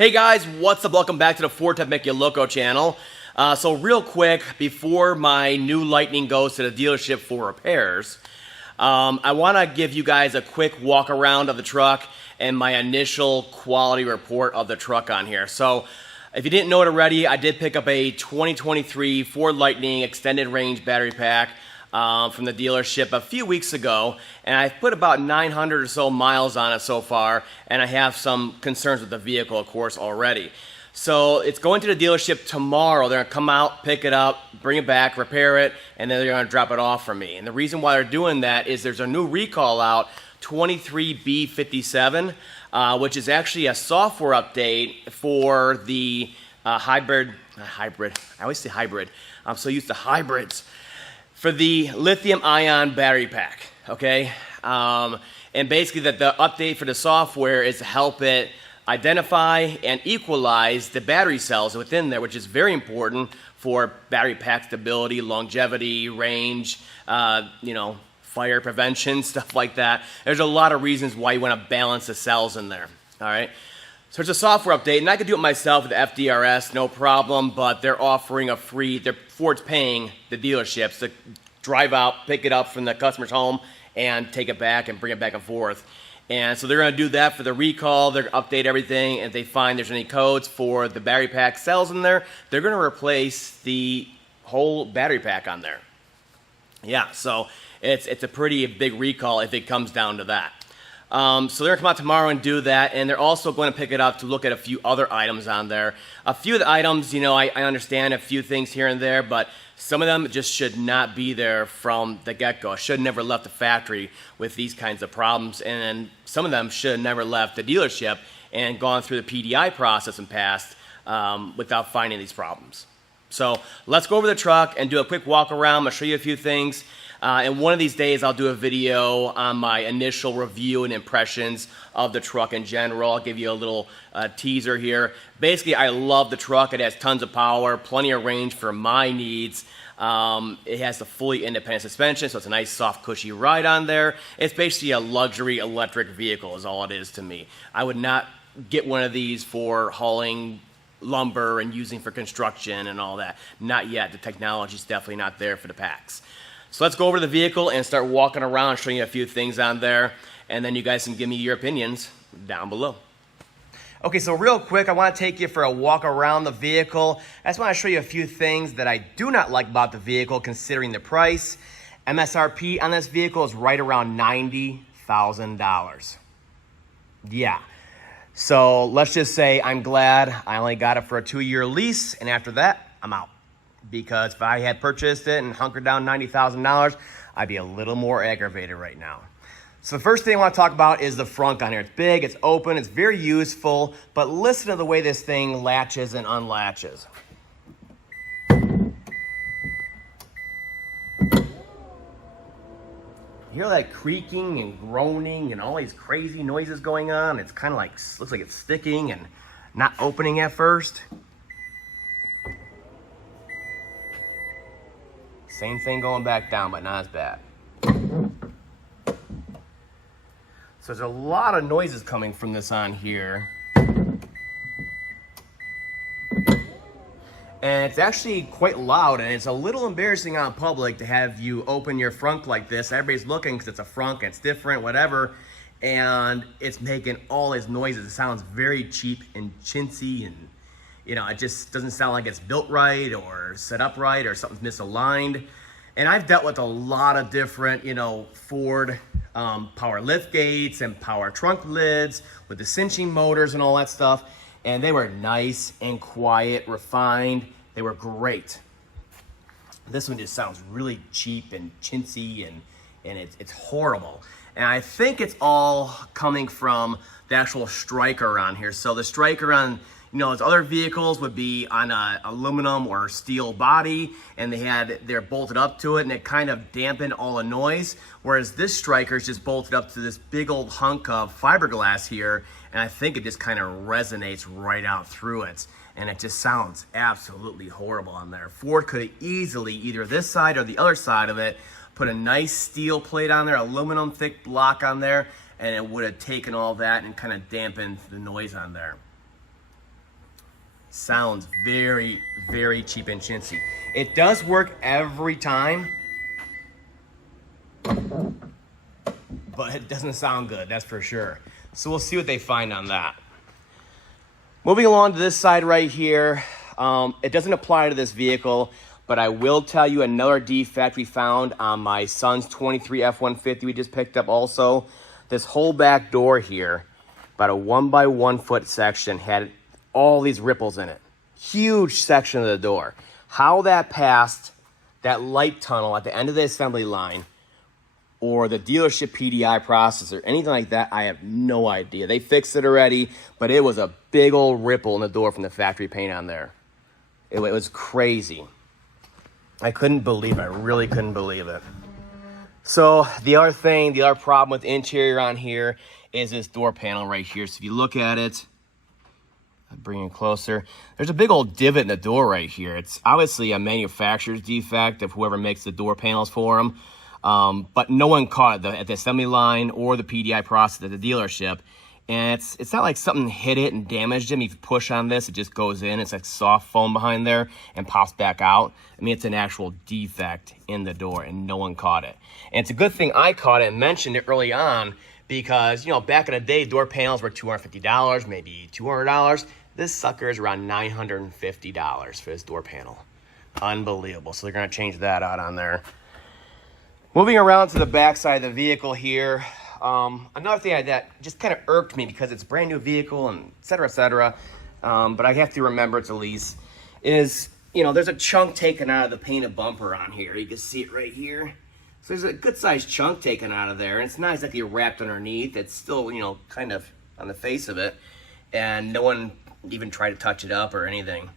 Hey guys, what's up? Welcome back to the FordTechMakuloco channel. So real quick, before my new Lightning goes to the dealership for repairs, I want to give you guys a quick walk around of the truck and my initial quality report of the truck on here. So if you didn't know it already, I did pick up a 2023 Ford Lightning extended range battery pack from the dealership a few weeks ago, and I've put about 900 or so miles on it so far, and I have some concerns with the vehicle, of course, already. So it's going to the dealership tomorrow. They're gonna come out, pick it up, bring it back, repair it, and then they're gonna drop it off for me. And the reason why they're doing that is there's a new recall out, 23B57, which is actually a software update for the hybrid. I always say hybrid. I'm so used to hybrids. For the lithium-ion battery pack, okay? And basically the update for the software is to help it identify and equalize the battery cells within there, which is very important for battery pack stability, longevity, range, fire prevention, stuff like that. There's a lot of reasons why you want to balance the cells in there, all right? So it's a software update, and I could do it myself with the FDRS, no problem, but they're offering a free, Ford's paying the dealerships to drive out, pick it up from the customer's home, and take it back and bring it back and forth. And so they're gonna do that for the recall, they're gonna update everything, and if they find there's any codes for the battery pack cells in there, they're gonna replace the whole battery pack on there. Yeah, so it's a pretty big recall if it comes down to that. So they're gonna come out tomorrow and do that, and they're also going to pick it up to look at a few other items on there. A few of the items, I understand a few things here and there, but some of them just should not be there from the get-go. Should never left the factory with these kinds of problems, and some of them should have never left the dealership and gone through the PDI process and passed without finding these problems. So let's go over the truck and do a quick walk around. I'll show you a few things. And one of these days I'll do a video on my initial review and impressions of the truck in general. I'll give you a little teaser here. Basically, I love the truck. It has tons of power, plenty of range for my needs. It has the fully independent suspension, so it's a nice, soft, cushy ride on there. It's basically a luxury electric vehicle is all it is to me. I would not get one of these for hauling lumber and using for construction and all that. Not yet. The technology's definitely not there for the packs. So let's go over to the vehicle and start walking around, showing you a few things on there, and then you guys can give me your opinions down below. Okay, so real quick, I want to take you for a walk around the vehicle. I just want to show you a few things that I do not like about the vehicle, considering the price. MSRP on this vehicle is right around $90,000. Yeah. So let's just say I'm glad I only got it for a 2-year lease, and after that, I'm out. Because if I had purchased it and hunkered down $90,000, I'd be a little more aggravated right now. So the first thing I want to talk about is the frunk on here. It's big, it's open, it's very useful, but listen to the way this thing latches and unlatches. You hear that creaking and groaning and all these crazy noises going on? It's kind of like, looks like it's sticking and not opening at first. Same thing going back down, but not as bad. So there's a lot of noises coming from this on here. And it's actually quite loud, and it's a little embarrassing on public to have you open your frunk like this. Everybody's looking because it's a frunk, it's different, whatever. And it's making all these noises. It sounds very cheap and chintzy, and it just doesn't sound like it's built right or set up right or something's misaligned. And I've dealt with a lot of different, Ford power lift gates and power trunk lids with the cinching motors and all that stuff. And they were nice and quiet, refined. They were great. This one just sounds really cheap and chintzy, and it's horrible. And I think it's all coming from the actual striker on here. So the striker on, those other vehicles would be on a aluminum or steel body, and they're bolted up to it, and it kind of dampened all the noise. Whereas this striker is just bolted up to this big old hunk of fiberglass here, and I think it just kind of resonates right out through it. And it just sounds absolutely horrible on there. Ford could have easily, either this side or the other side of it, put a nice steel plate on there, aluminum thick block on there, and it would have taken all that and kind of dampened the noise on there. sounds very, very cheap and chintzy. It does work every time, but it doesn't sound good, that's for sure. So we'll see what they find on that. Moving along to this side right here, it doesn't apply to this vehicle, but I will tell you another defect we found on my son's 23 F-150 we just picked up also. This whole back door here, about a 1x1 foot section, had all these ripples in it. Huge section of the door. How that passed that light tunnel at the end of the assembly line or the dealership PDI processor, anything like that, I have no idea. They fixed it already, but it was a big old ripple in the door from the factory paint on there. It was crazy. I couldn't believe it. I really couldn't believe it. So the other problem with the interior on here is this door panel right here. So if you look at it, I'll bring it closer. There's a big old divot in the door right here. It's obviously a manufacturer's defect of whoever makes the door panels for them. But no one caught it at the assembly line or the PDI process at the dealership. And it's not like something hit it and damaged it. If you push on this, it just goes in. It's like soft foam behind there and pops back out. I mean, it's an actual defect in the door and no one caught it. And it's a good thing I caught it and mentioned it early on because, you know, back in the day, door panels were $250, maybe $200. This sucker is around $950 for this door panel. Unbelievable. So they're going to change that out on there. Moving around to the back side of the vehicle here. Another thing that just kind of irked me because it's a brand new vehicle and et cetera, but I have to remember it's a lease, is, you know, there's a chunk taken out of the painted bumper on here. You can see it right here. So there's a good sized chunk taken out of there, and it's not exactly wrapped underneath. It's still, you know, kind of on the face of it, and no one even tried to touch it up or anything.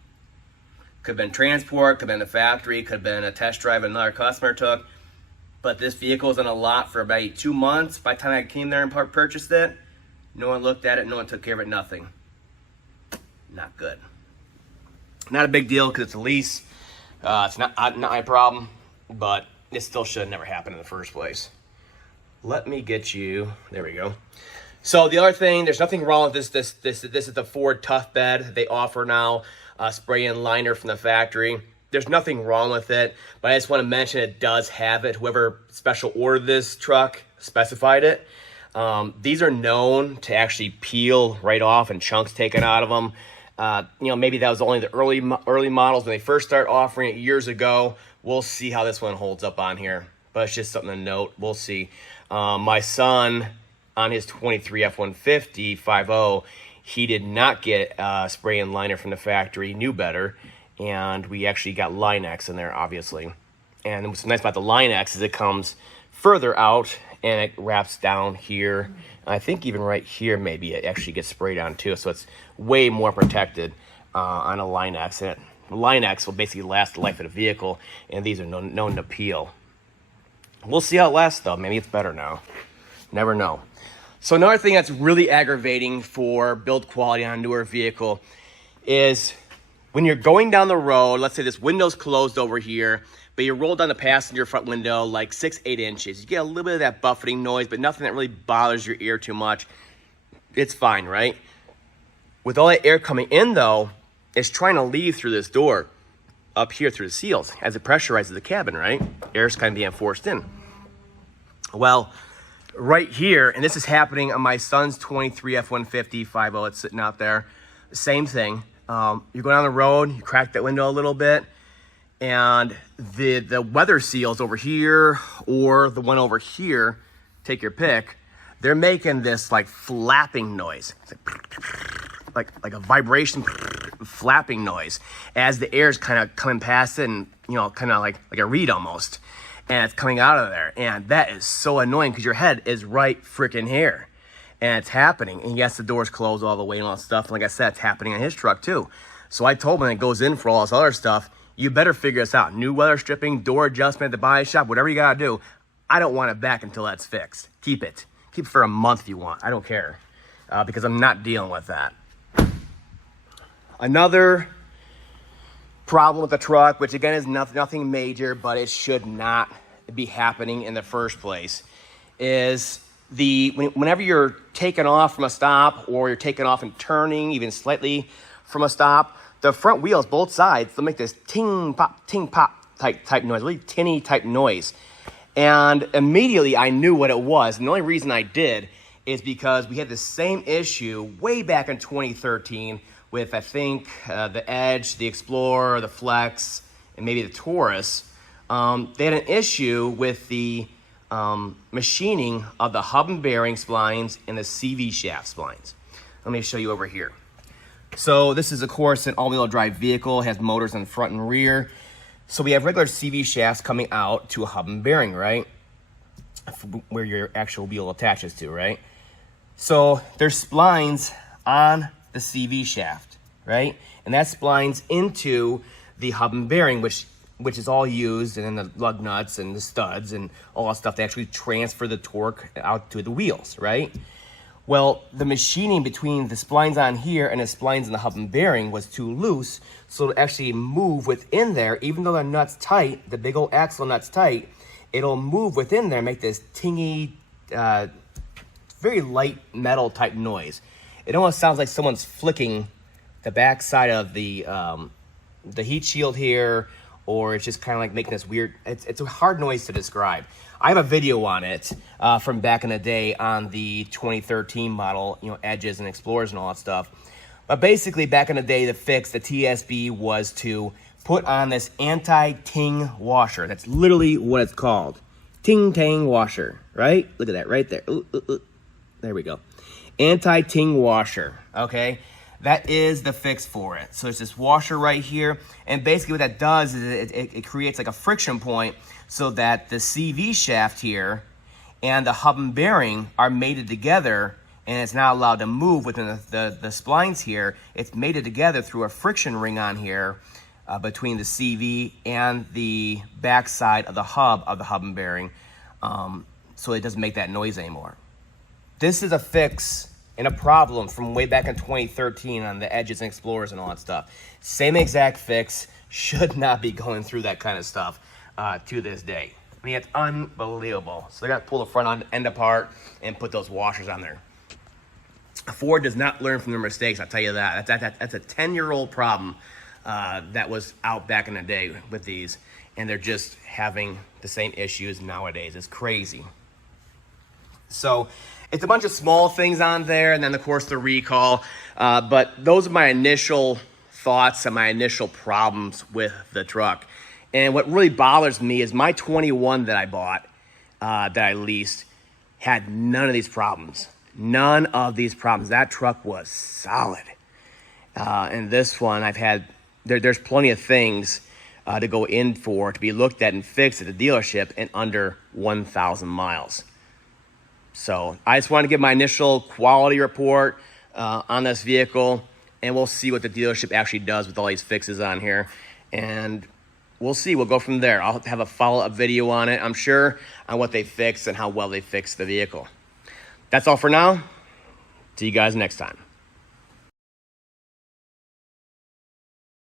Could have been transport, could have been the factory, could have been a test drive another customer took. But this vehicle was on a lot for about 2 months. By the time I came there and purchased it, no one looked at it, no one took care of it, nothing. Not good. Not a big deal because it's a lease. It's not my problem, but it still should have never happened in the first place. Let me get you, there we go. So the other thing, there's nothing wrong with this. This is the Ford Tough Bed they offer now, spray and liner from the factory. There's nothing wrong with it, but I just want to mention it does have it. Whoever special ordered this truck specified it. These are known to actually peel right off and chunks taken out of them. You know, maybe that was only the early models when they first started offering it years ago. We'll see how this one holds up on here, but it's just something to note. We'll see. My son on his 23 F-150 5.0, he did not get spray and liner from the factory. He knew better. And we actually got Line-X in there, obviously. And what's nice about the Line-X is it comes further out and it wraps down here. I think even right here, maybe it actually gets sprayed on too. So it's way more protected on a Line-X. And Line-X will basically last the life of the vehicle, and these are known to peel. We'll see how it lasts, though. Maybe it's better now. Never know. So another thing that's really aggravating for build quality on a newer vehicle is when you're going down the road, let's say this window's closed over here, but you roll down the passenger front window like 6-8 inches. You get a little bit of that buffeting noise, but nothing that really bothers your ear too much. It's fine, right? With all that air coming in, though, it's trying to leave through this door up here through the seals as it pressurizes the cabin, right? Air's kind of being forced in. Well, right here, and this is happening on my son's 23 F-150 5.0. It's sitting out there. Same thing. You go down the road, you crack that window a little bit, and the weather seals over here or the one over here, take your pick, they're making this like flapping noise. It's like a vibration flapping noise as the air is kind of coming past it, and you know, kind of like a reed almost, and it's coming out of there. And that is so annoying because your head is right freaking here. And it's happening. And yes, the door's closed all the way and all that stuff. And like I said, it's happening on his truck too. So I told him when it goes in for all this other stuff, you better figure this out. New weather stripping, door adjustment at the body shop, whatever you gotta do. I don't want it back until that's fixed. Keep it. Keep it for a month if you want. I don't care. Because I'm not dealing with that. Another problem with the truck, which again is nothing major, but it should not be happening in the first place, is whenever you're taking off from a stop or you're taking off and turning even slightly from a stop, the front wheels, both sides, they'll make this ting pop type noise, really tinny type noise. And immediately I knew what it was. And the only reason I did is because we had the same issue way back in 2013 with, I think, the Edge, the Explorer, the Flex, and maybe the Taurus. They had an issue with the machining of the hub and bearing splines and the CV shaft splines. Let me show you over here. So this is, of course, an all-wheel drive vehicle. It has motors in the front and rear. So we have regular CV shafts coming out to a hub and bearing, right? Where your actual wheel attaches to, right? So there's splines on the CV shaft, right? And that splines into the hub and bearing, which is all used, and then the lug nuts and the studs and all that stuff to actually transfer the torque out to the wheels, right? Well, the machining between the splines on here and the splines in the hub and bearing was too loose, so to actually move within there, even though the nut's tight, the big old axle nut's tight, it'll move within there, make this tingy, very light metal type noise. It almost sounds like someone's flicking the back side of the heat shield here, or it's just kind of like making this weird, it's a hard noise to describe. I have a video on it from back in the day on the 2013 model, you know, Edges and Explorers and all that stuff. But basically, back in the day, the fix, the TSB, was to put on this anti-ting washer. That's literally what it's called. Ting-tang washer, right? Look at that right there. Ooh, ooh, ooh. There we go. Anti-ting washer, okay? That is the fix for it. So it's this washer right here. And basically what that does is it creates like a friction point so that the CV shaft here and the hub and bearing are mated together, and it's not allowed to move within the splines here. It's mated together through a friction ring on here between the CV and the back side of the hub and bearing, so it doesn't make that noise anymore. This is a fix and a problem from way back in 2013 on the Edges and Explorers and all that stuff. Same exact fix, should not be going through that kind of stuff to this day. I mean, it's unbelievable. So they got to pull the front end apart and put those washers on there. Ford does not learn from their mistakes, I'll tell you that. That's a 10-year-old problem that was out back in the day with these, and they're just having the same issues nowadays. It's crazy. So it's a bunch of small things on there, and then, of course, the recall. But those are my initial thoughts and my initial problems with the truck. And what really bothers me is my 21 that I bought, that I leased, had none of these problems. None of these problems. That truck was solid. And this one, I've had, there's plenty of things to go in for, to be looked at and fixed at the dealership in under 1,000 miles. So I just want to give my initial quality report on this vehicle, and we'll see what the dealership actually does with all these fixes on here. And we'll see. We'll go from there. I'll have a follow-up video on it, I'm sure, on what they fixed and how well they fixed the vehicle. That's all for now. See you guys next time.